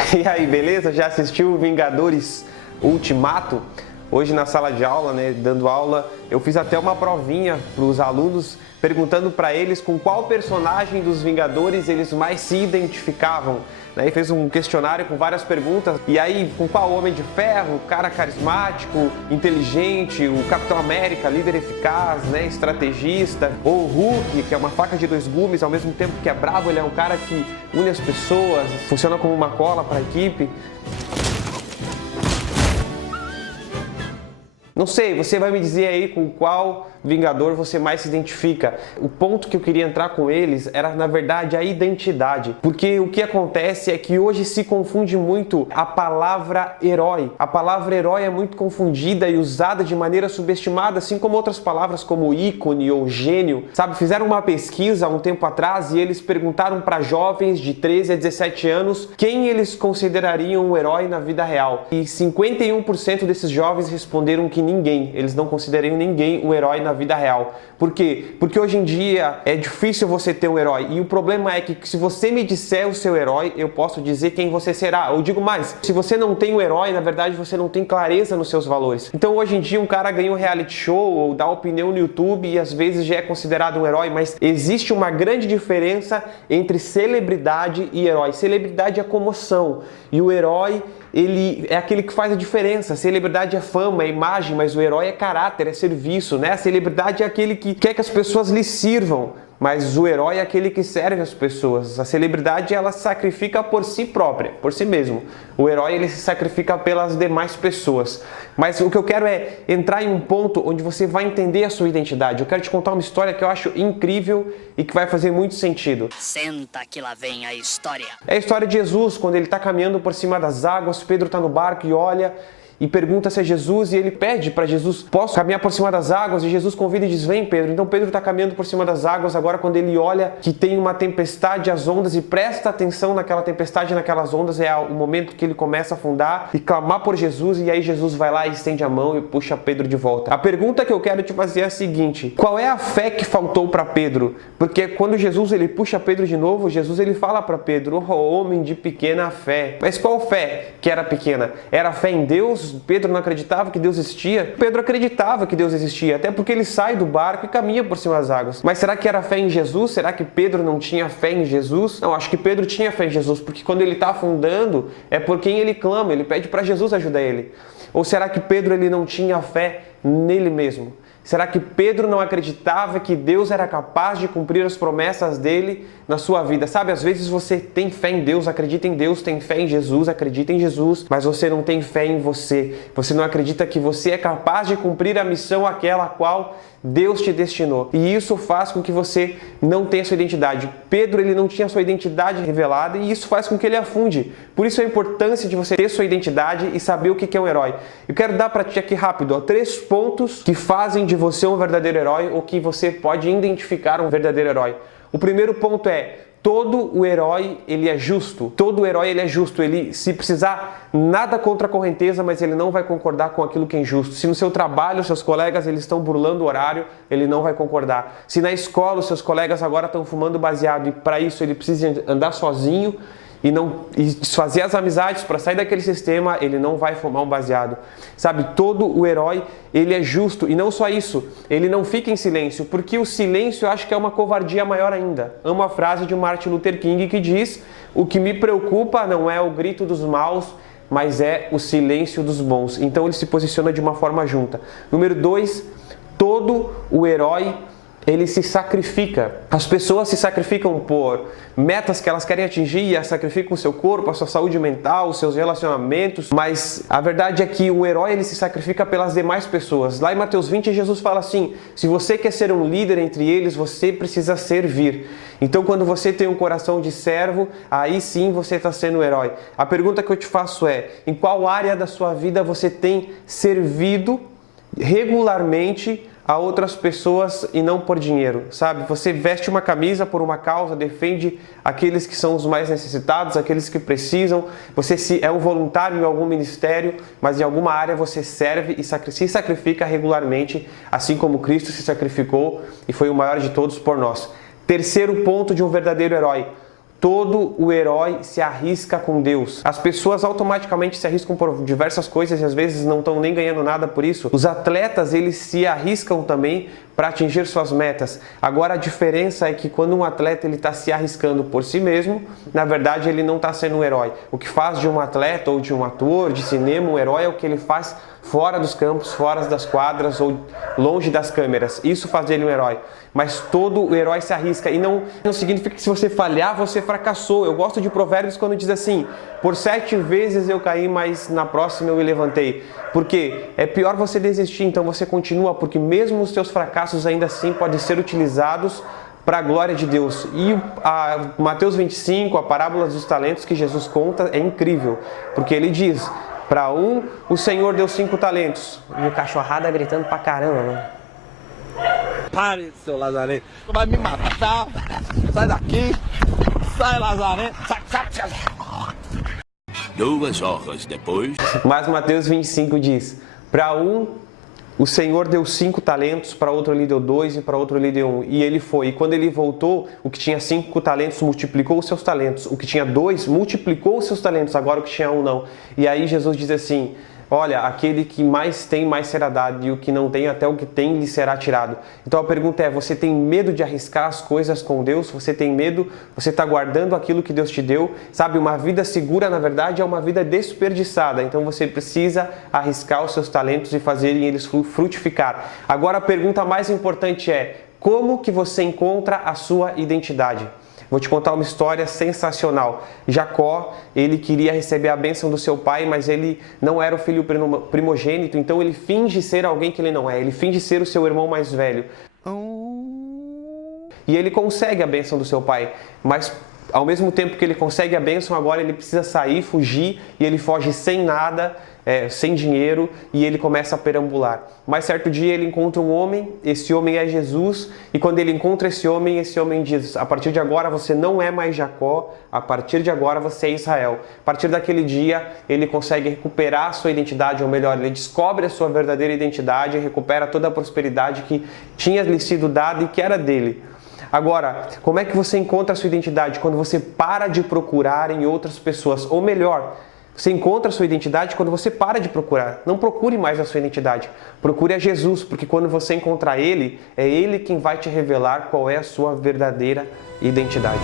E aí, beleza? Já assistiu Vingadores Ultimato? Hoje na sala de aula, dando aula, eu fiz até uma provinha para os alunos, perguntando para eles com qual personagem dos Vingadores eles mais se identificavam. E fez um questionário com várias perguntas. E aí, com qual Homem de Ferro, cara carismático, inteligente, o Capitão América, líder eficaz, estrategista, ou o Hulk, que é uma faca de dois gumes, ao mesmo tempo que é bravo, ele é um cara que une as pessoas, funciona como uma cola para a equipe. Não sei, você vai me dizer aí com qual Vingador você mais se identifica. O ponto que eu queria entrar com eles era, na verdade, a identidade. Porque o que acontece é que hoje se confunde muito a palavra herói. A palavra herói é muito confundida e usada de maneira subestimada, assim como outras palavras como ícone ou gênio. Fizeram uma pesquisa há um tempo atrás e eles perguntaram para jovens de 13 a 17 anos quem eles considerariam um herói na vida real. E 51% desses jovens responderam que ninguém. Eles não consideram ninguém um herói na vida real. Por quê? Porque hoje em dia é difícil você ter um herói. E o problema é que se você me disser o seu herói, eu posso dizer quem você será. Eu digo mais, se você não tem um herói, na verdade você não tem clareza nos seus valores. Então hoje em dia um cara ganha um reality show ou dá opinião no YouTube e às vezes já é considerado um herói, mas existe uma grande diferença entre celebridade e herói. Celebridade é comoção e o herói, ele é aquele que faz a diferença. A celebridade é fama, é imagem, mas o herói é caráter, é serviço, A celebridade é aquele que quer que as pessoas lhe sirvam, mas o herói é aquele que serve as pessoas. A celebridade, ela se sacrifica por si própria, por si mesmo. O herói, ele se sacrifica pelas demais pessoas. Mas o que eu quero é entrar em um ponto onde você vai entender a sua identidade. Eu quero te contar uma história que eu acho incrível e que vai fazer muito sentido. Senta que lá vem a história. É a história de Jesus, quando ele está caminhando por cima das águas, Pedro está no barco e olha e pergunta se é Jesus, e ele pede para Jesus: posso caminhar por cima das águas? E Jesus convida e diz: vem, Pedro. Então Pedro está caminhando por cima das águas. Agora, quando ele olha que tem uma tempestade, as ondas, e presta atenção naquela tempestade, naquelas ondas, é o momento que ele começa a afundar e clamar por Jesus. E aí Jesus vai lá e estende a mão e puxa Pedro de volta. A pergunta que eu quero te fazer é a seguinte: qual é a fé que faltou para Pedro? Porque quando Jesus ele puxa Pedro de novo, Jesus ele fala para Pedro: oh, homem de pequena fé. Mas qual fé que era pequena? Era a fé em Deus? Pedro não acreditava que Deus existia? Pedro acreditava que Deus existia, até porque ele sai do barco e caminha por cima das águas. Mas será que era fé em Jesus? Será que Pedro não tinha fé em Jesus? Não, acho que Pedro tinha fé em Jesus, porque quando ele está afundando, é por quem ele clama, ele pede para Jesus ajudar ele. Ou será que Pedro ele não tinha fé nele mesmo? Será que Pedro não acreditava que Deus era capaz de cumprir as promessas dele na sua vida? Às vezes você tem fé em Deus, acredita em Deus, tem fé em Jesus, acredita em Jesus, mas você não tem fé em você. Você não acredita que você é capaz de cumprir a missão aquela a qual Deus te destinou. E isso faz com que você não tenha sua identidade. Pedro, ele não tinha sua identidade revelada e isso faz com que ele afunde. Por isso a importância de você ter sua identidade e saber o que é um herói. Eu quero dar para ti aqui rápido 3 pontos que fazem de você um verdadeiro herói ou que você pode identificar um verdadeiro herói. O primeiro ponto é: todo o herói, ele é justo. Todo herói, ele é justo. Ele, se precisar, nada contra a correnteza, mas ele não vai concordar com aquilo que é injusto. Se no seu trabalho, seus colegas eles estão burlando o horário, ele não vai concordar. Se na escola, os seus colegas agora estão fumando baseado e para isso ele precisa andar sozinho e desfazer as amizades para sair daquele sistema, ele não vai fumar um baseado. Todo o herói, ele é justo. E não só isso, ele não fica em silêncio, porque o silêncio eu acho que é uma covardia maior ainda. É uma frase de Martin Luther King que diz: o que me preocupa não é o grito dos maus, mas é o silêncio dos bons. Então ele se posiciona de uma forma junta. Número 2, todo o herói, ele se sacrifica. As pessoas se sacrificam por metas que elas querem atingir, e sacrificam o seu corpo, a sua saúde mental, os seus relacionamentos, mas a verdade é que um herói ele se sacrifica pelas demais pessoas. Lá em Mateus 20, Jesus fala assim: se você quer ser um líder entre eles, você precisa servir. Então quando você tem um coração de servo, aí sim você está sendo um herói. A pergunta que eu te faço é: em qual área da sua vida você tem servido regularmente a outras pessoas e não por dinheiro, Você veste uma camisa por uma causa, defende aqueles que são os mais necessitados, aqueles que precisam, você é um voluntário em algum ministério, mas em alguma área você serve e se sacrifica regularmente, assim como Cristo se sacrificou e foi o maior de todos por nós. Terceiro ponto de um verdadeiro herói: todo o herói se arrisca com Deus. As pessoas automaticamente se arriscam por diversas coisas e às vezes não estão nem ganhando nada por isso. Os atletas, eles se arriscam também para atingir suas metas. Agora a diferença é que quando um atleta está se arriscando por si mesmo, na verdade ele não está sendo um herói. O que faz de um atleta ou de um ator de cinema um herói é o que ele faz fora dos campos, fora das quadras ou longe das câmeras. Isso faz dele um herói. Mas todo o herói se arrisca e não significa que se você falhar, você fracassou. Eu gosto de Provérbios quando diz assim: por 7 vezes eu caí, mas na próxima eu me levantei. Porque é pior você desistir, então você continua, porque mesmo os seus fracassos ainda assim podem ser utilizados para a glória de Deus. E a Mateus 25, a parábola dos talentos que Jesus conta é incrível, porque ele diz: para um, o Senhor deu 5 talentos. E o cachorrada gritando pra caramba, mano. Pare, seu Lazarento. Vai me matar. Sai daqui. Sai, Lazarento. Sai. 2 horas depois. Mas Mateus 25 diz: para um, o Senhor deu 5 talentos, para outro ele deu 2 e para outro ele deu 1. E ele foi. E quando ele voltou, o que tinha 5 talentos multiplicou os seus talentos. O que tinha 2 multiplicou os seus talentos. Agora o que tinha 1 não. E aí Jesus diz assim: olha, aquele que mais tem, mais será dado, e o que não tem, até o que tem, lhe será tirado. Então a pergunta é: você tem medo de arriscar as coisas com Deus? Você tem medo? Você está guardando aquilo que Deus te deu? Sabe, uma vida segura, na verdade, é uma vida desperdiçada. Então você precisa arriscar os seus talentos e fazerem eles frutificar. Agora a pergunta mais importante é: como que você encontra a sua identidade? Vou te contar uma história sensacional. Jacó, ele queria receber a bênção do seu pai, mas ele não era o filho primogênito, então ele finge ser alguém que ele não é. Ele finge ser o seu irmão mais velho. E ele consegue a bênção do seu pai, mas ao mesmo tempo que ele consegue a bênção, agora ele precisa sair, fugir, e ele foge sem nada, sem dinheiro, e ele começa a perambular. Mas certo dia ele encontra um homem, esse homem é Jesus, e quando ele encontra esse homem diz: a partir de agora você não é mais Jacó, a partir de agora você é Israel. A partir daquele dia ele consegue recuperar a sua identidade, ou melhor, ele descobre a sua verdadeira identidade e recupera toda a prosperidade que tinha lhe sido dada e que era dele. Agora, como é que você encontra a sua identidade? Quando você para de procurar em outras pessoas, ou melhor, você encontra a sua identidade quando você para de procurar. Não procure mais a sua identidade. Procure a Jesus, porque quando você encontrar Ele, é Ele quem vai te revelar qual é a sua verdadeira identidade.